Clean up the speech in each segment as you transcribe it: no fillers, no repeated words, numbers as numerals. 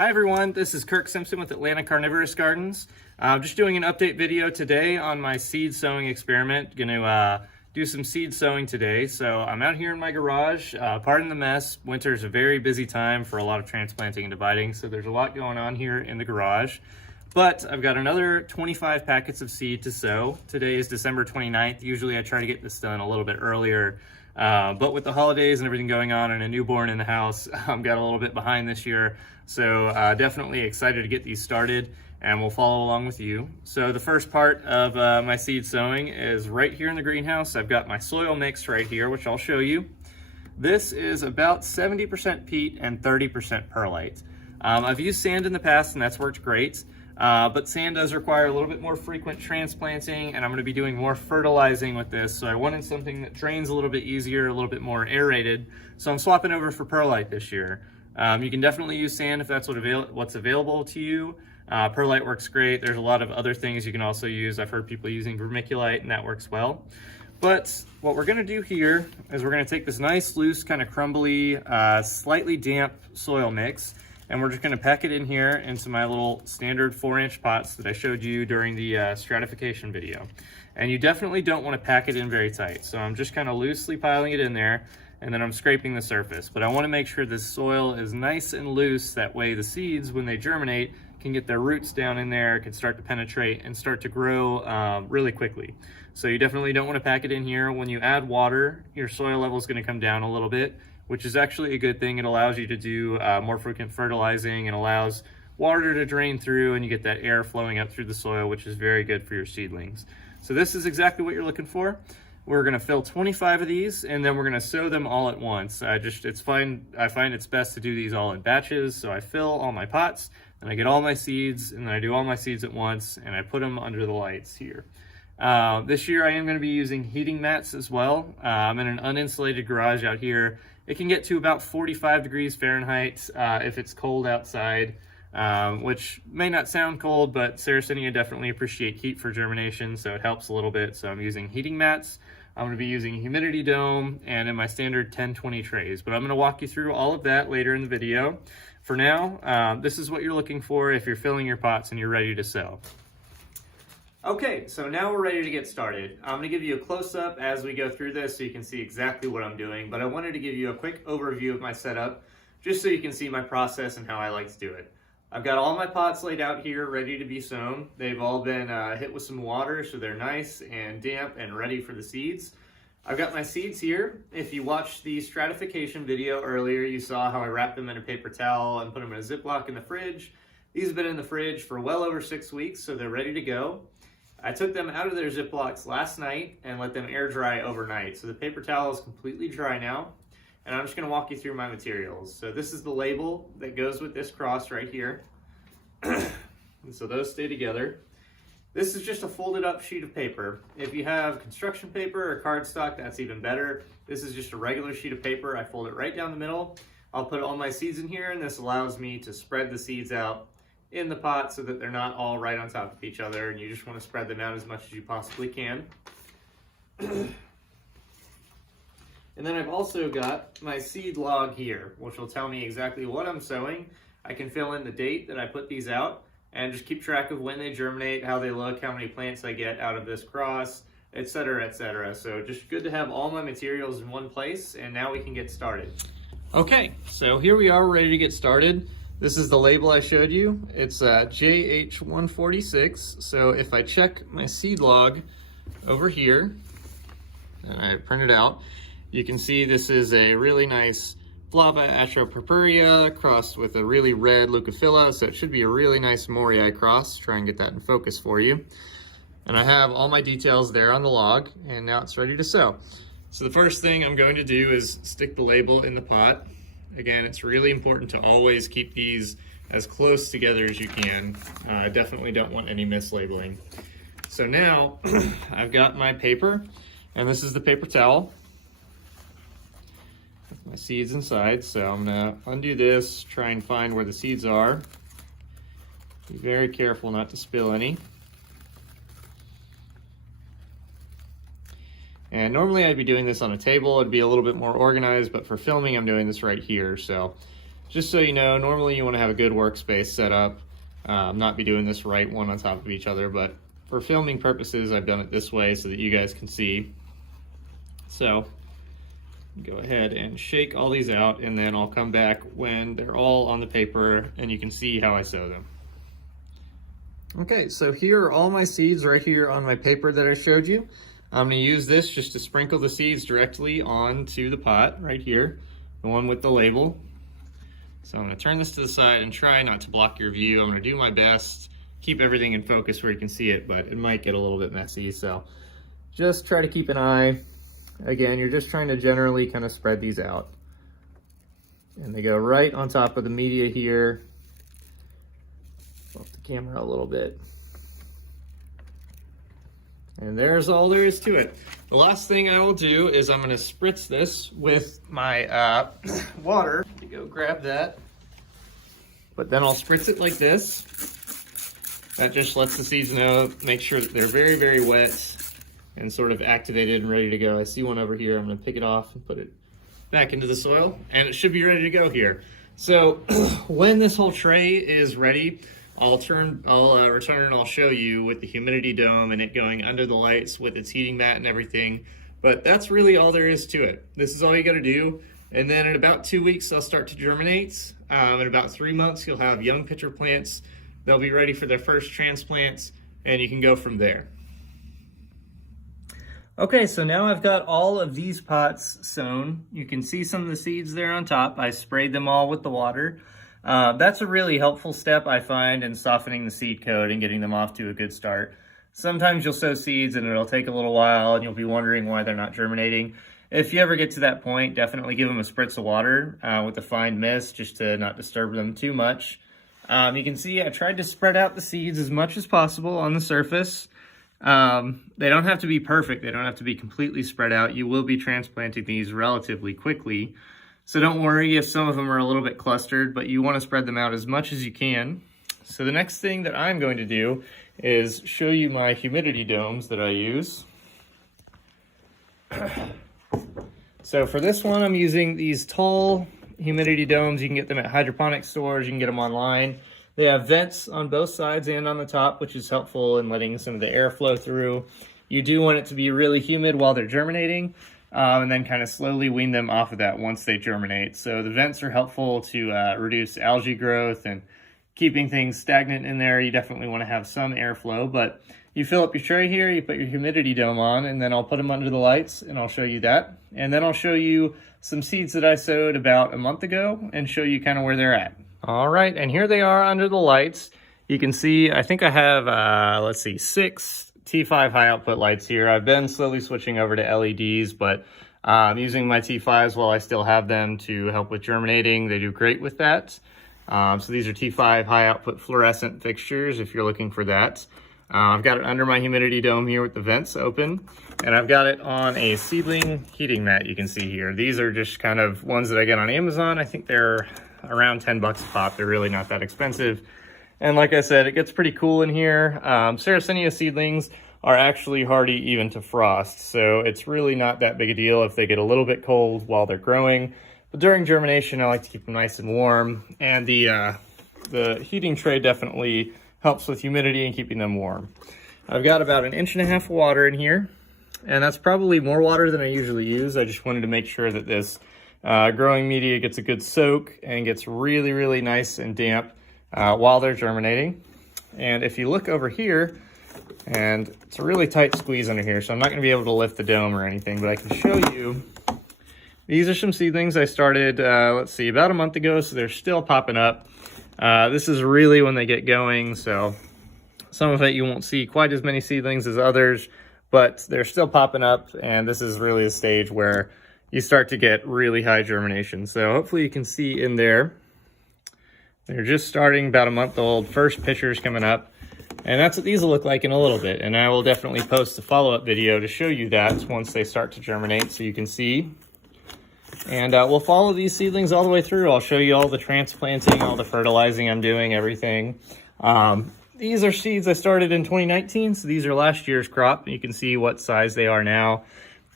Hi everyone, this is Kirk Simpson with Atlanta Carnivorous Gardens. I'm just doing an update video today on my seed sowing experiment. Gonna do some seed sowing today. So I'm out here in my garage. Pardon the mess. Winter is a very busy time for a lot of transplanting and dividing, so there's a lot going on here in the garage. But I've got another 25 packets of seed to sow. Today is December 29th. Usually I try to get this done a little bit earlier. But with the holidays and everything going on and a newborn in the house, I'm got a little bit behind this year. So definitely excited to get these started, and we'll follow along with you. So the first part of my seed sowing is right here in the greenhouse. I've got my soil mix right here, which I'll show you. This is about 70% peat and 30% perlite. I've used sand in the past and that's worked great. But sand does require a little bit more frequent transplanting, and I'm going to be doing more fertilizing with this. So I wanted something that drains a little bit easier, a little bit more aerated. So I'm swapping over for perlite this year. You can definitely use sand if that's what's available to you. Perlite works great. There's a lot of other things you can also use. I've heard people using vermiculite, and that works well. But what we're going to do here is we're going to take this nice, loose, kind of crumbly, slightly damp soil mix, and we're just going to pack it in here into my little standard 4-inch pots that I showed you during the stratification video. And you definitely don't want to pack it in very tight. So I'm just kind of loosely piling it in there, and then I'm scraping the surface. But I want to make sure this soil is nice and loose. That way the seeds, when they germinate, can get their roots down in there, can start to penetrate and start to grow really quickly. So you definitely don't want to pack it in here. When you add water, your soil level is going to come down a little bit, which is actually a good thing. It allows you to do more frequent fertilizing and allows water to drain through, and you get that air flowing up through the soil, which is very good for your seedlings. So this is exactly what you're looking for. We're gonna fill 25 of these, and then we're gonna sow them all at once. I find it's best to do these all in batches. So I fill all my pots, and I get all my seeds, and then I do all my seeds at once, and I put them under the lights here. This year I am gonna be using heating mats as well. I'm in an uninsulated garage out here. It can get to about 45 degrees Fahrenheit if it's cold outside, which may not sound cold, but Sarracenia definitely appreciate heat for germination, so it helps a little bit. So I'm using heating mats. I'm going to be using a humidity dome and in my standard 10-20 trays, but I'm going to walk you through all of that later in the video. For now, this is what you're looking for if you're filling your pots and you're ready to sow. Okay, so now we're ready to get started. I'm going to give you a close-up as we go through this so you can see exactly what I'm doing, but I wanted to give you a quick overview of my setup just so you can see my process and how I like to do it. I've got all my pots laid out here ready to be sown. They've all been hit with some water, so they're nice and damp and ready for the seeds. I've got my seeds here. If you watched the stratification video earlier, you saw how I wrapped them in a paper towel and put them in a Ziploc in the fridge. These have been in the fridge for well over 6 weeks, so they're ready to go. I took them out of their Ziplocs last night and let them air dry overnight. So the paper towel is completely dry now. And I'm just going to walk you through my materials. So this is the label that goes with this cross right here. And so those stay together. This is just a folded up sheet of paper. If you have construction paper or cardstock, that's even better. This is just a regular sheet of paper. I fold it right down the middle. I'll put all my seeds in here, and this allows me to spread the seeds out in the pot so that they're not all right on top of each other, and you just want to spread them out as much as you possibly can. And then I've also got my seed log here, which will tell me exactly what I'm sowing. I can fill in the date that I put these out and just keep track of when they germinate, how they look, how many plants I get out of this cross, etc., etc. So just good to have all my materials in one place, and now we can get started. Okay, so here we are ready to get started. This is the label I showed you. It's JH146. So if I check my seed log over here, and I print it out, you can see this is a really nice Flava Atropurpurea crossed with a really red Leucophila, so it should be a really nice Morii cross. Try and get that in focus for you. And I have all my details there on the log, and now it's ready to sow. So the first thing I'm going to do is stick the label in the pot. Again, it's really important to always keep these as close together as you can. I definitely don't want any mislabeling. So now I've got my paper, and this is the paper towel. My seeds inside, so I'm gonna undo this, try and find where the seeds are. Be very careful not to spill any. And normally I'd be doing this on a table, it'd be a little bit more organized, but for filming I'm doing this right here. So just so you know, normally you want to have a good workspace set up, not be doing this right one on top of each other, but for filming purposes, I've done it this way so that you guys can see. So go ahead and shake all these out, and then I'll come back when they're all on the paper and you can see how I sow them. Okay, so here are all my seeds right here on my paper that I showed you. I'm going to use this just to sprinkle the seeds directly onto the pot right here, the one with the label. So I'm going to turn this to the side and try not to block your view. I'm going to do my best, keep everything in focus where you can see it, but it might get a little bit messy, so just try to keep an eye. Again, you're just trying to generally kind of spread these out. And they go right on top of the media here. Off the camera a little bit. And there's all there is to it. The last thing I will do is I'm going to spritz this with my water. To go grab that. But then I'll spritz it like this. That just lets the seeds know, make sure that they're very, very wet and sort of activated and ready to go. I see one over here. I'm going to pick it off and put it back into the soil, and it should be ready to go here. So when this whole tray is ready, I'll return and I'll show you with the humidity dome and it going under the lights with its heating mat and everything. But that's really all there is to it. This is all you got to do. And then in about 2 weeks, they'll start to germinate. In about 3 months, you'll have young pitcher plants. They'll be ready for their first transplants, and you can go from there. Okay, so now I've got all of these pots sown. You can see some of the seeds there on top. I sprayed them all with the water. That's a really helpful step, I find, in softening the seed coat and getting them off to a good start. Sometimes you'll sow seeds and it'll take a little while and you'll be wondering why they're not germinating. If you ever get to that point, definitely give them a spritz of water with a fine mist just to not disturb them too much. You can see I tried to spread out the seeds as much as possible on the surface. They don't have to be perfect. They don't have to be completely spread out. You will be transplanting these relatively quickly. So don't worry if some of them are a little bit clustered, but you want to spread them out as much as you can. So the next thing that I'm going to do is show you my humidity domes that I use. So for this one, I'm using these tall humidity domes. You can get them at hydroponic stores. You can get them online. They have vents on both sides and on the top, which is helpful in letting some of the air flow through. You do want it to be really humid while they're germinating, and then kind of slowly wean them off of that once they germinate. So the vents are helpful to reduce algae growth and keeping things stagnant in there. You definitely want to have some airflow, but you fill up your tray here, you put your humidity dome on, and then I'll put them under the lights and I'll show you that. And then I'll show you some seeds that I sowed about a month ago and show you kind of where they're at. All right, and here they are under the lights. You can see, I think I have, let's see, 6 T5 high output lights here. I've been slowly switching over to LEDs, but I'm using my T5s while I still have them to help with germinating. They do great with that. So these are T5 high output fluorescent fixtures if you're looking for that. I've got it under my humidity dome here with the vents open, and I've got it on a seedling heating mat you can see here. These are just kind of ones that I get on Amazon. I think they're around 10 bucks a pop. They're really not that expensive. And like I said, it gets pretty cool in here. Sarracenia seedlings are actually hardy even to frost, so it's really not that big a deal if they get a little bit cold while they're growing. But during germination, I like to keep them nice and warm, and the heating tray definitely helps with humidity and keeping them warm. I've got about 1.5 inches of water in here, and that's probably more water than I usually use. I just wanted to make sure that this growing media gets a good soak and gets really, really nice and damp while they're germinating. And if you look over here, and it's a really tight squeeze under here, so I'm not going to be able to lift the dome or anything, but I can show you. These are some seedlings I started, let's see, about a month ago, so they're still popping up. This is really when they get going, so some of it you won't see quite as many seedlings as others, but they're still popping up, and this is really a stage where you start to get really high germination. So hopefully you can see in there. They're just starting, about a month old. First pitcher's coming up. And that's what these will look like in a little bit. And I will definitely post a follow-up video to show you that once they start to germinate so you can see. And we'll follow these seedlings all the way through. I'll show you all the transplanting, all the fertilizing I'm doing, everything. These are seeds I started in 2019, so these are last year's crop. You can see what size they are now.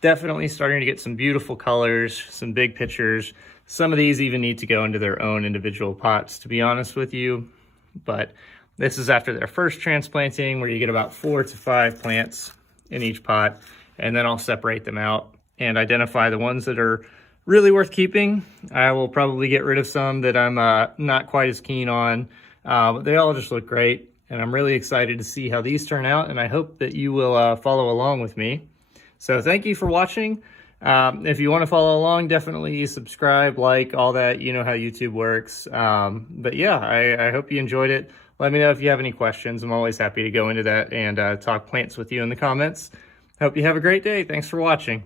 definitely starting to get some beautiful colors, some big pictures. Some of these even need to go into their own individual pots, to be honest with you. But this is after their first transplanting, where you get about 4 to 5 plants in each pot, and then I'll separate them out and identify the ones that are really worth keeping. I will probably get rid of some that I'm not quite as keen on, but they all just look great, and I'm really excited to see how these turn out, and I hope that you will follow along with me. So thank you for watching. If you want to follow along, definitely subscribe, like, all that. You know how YouTube works. But yeah, I hope you enjoyed it. Let me know if you have any questions. I'm always happy to go into that and talk plants with you in the comments. Hope you have a great day. Thanks for watching.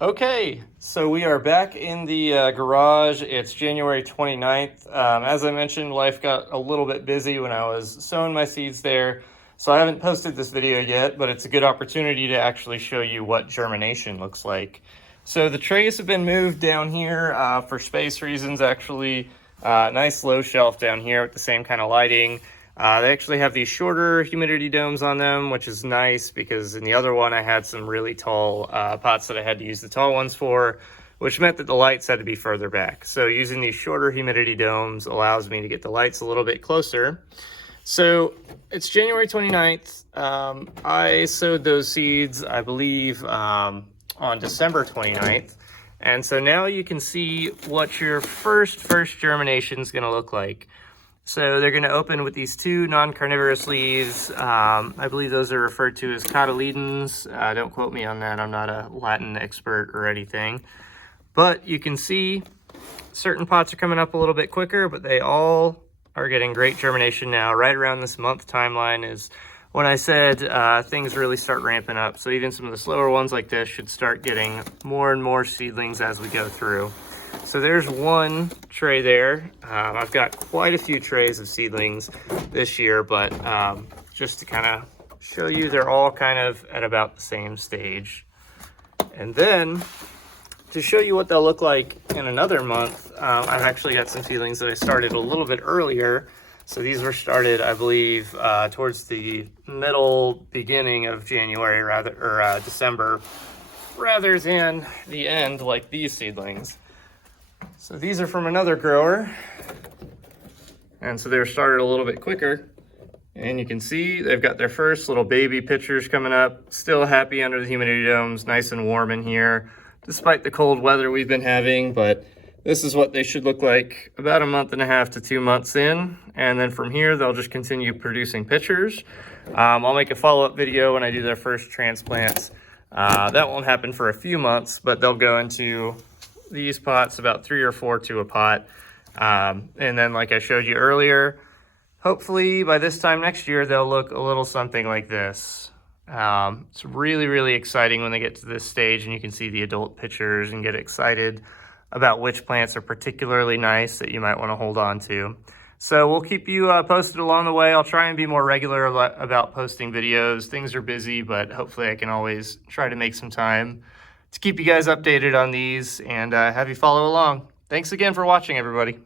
Okay, so we are back in the garage. It's January 29th. As I mentioned, life got a little bit busy when I was sowing my seeds there. So I haven't posted this video yet, but it's a good opportunity to actually show you what germination looks like. So the trays have been moved down here for space reasons, actually. Nice low shelf down here with the same kind of lighting. They actually have these shorter humidity domes on them, which is nice because in the other one I had some really tall pots that I had to use the tall ones for, which meant that the lights had to be further back. So using these shorter humidity domes allows me to get the lights a little bit closer. So it's January 29th. I sowed those seeds, I believe, on December 29th. And so now you can see what your first germination is going to look like. So they're going to open with these 2 non-carnivorous leaves. I believe those are referred to as cotyledons. Don't quote me on that. I'm not a Latin expert or anything. But you can see certain pots are coming up a little bit quicker, but they all are getting great germination now. Right around this month timeline is when I said things really start ramping up. So even some of the slower ones like this should start getting more and more seedlings as we go through. So there's one tray there. I've got quite a few trays of seedlings this year, but just to kind of show you, they're all kind of at about the same stage. And then to show you what they'll look like in another month, I've actually got some seedlings that I started a little bit earlier. So these were started, I believe, towards the beginning of January, December, rather than the end like these seedlings. So these are from another grower, and so they were started a little bit quicker. And you can see they've got their first little baby pictures coming up. Still happy under the humidity domes, nice and warm in here, despite the cold weather we've been having. But this is what they should look like about 1.5 to 2 months in. And then from here, they'll just continue producing pictures. I'll make a follow-up video when I do their first transplants. That won't happen for a few months, but they'll go into these pots, about 3 or 4 to a pot. And then, like I showed you earlier, hopefully by this time next year, they'll look a little something like this. It's really, really exciting when they get to this stage and you can see the adult pictures and get excited about which plants are particularly nice that you might want to hold on to. So we'll keep you posted along the way. I'll try and be more regular about posting videos. Things are busy, but hopefully I can always try to make some time to keep you guys updated on these and have you follow along. Thanks again for watching, everybody.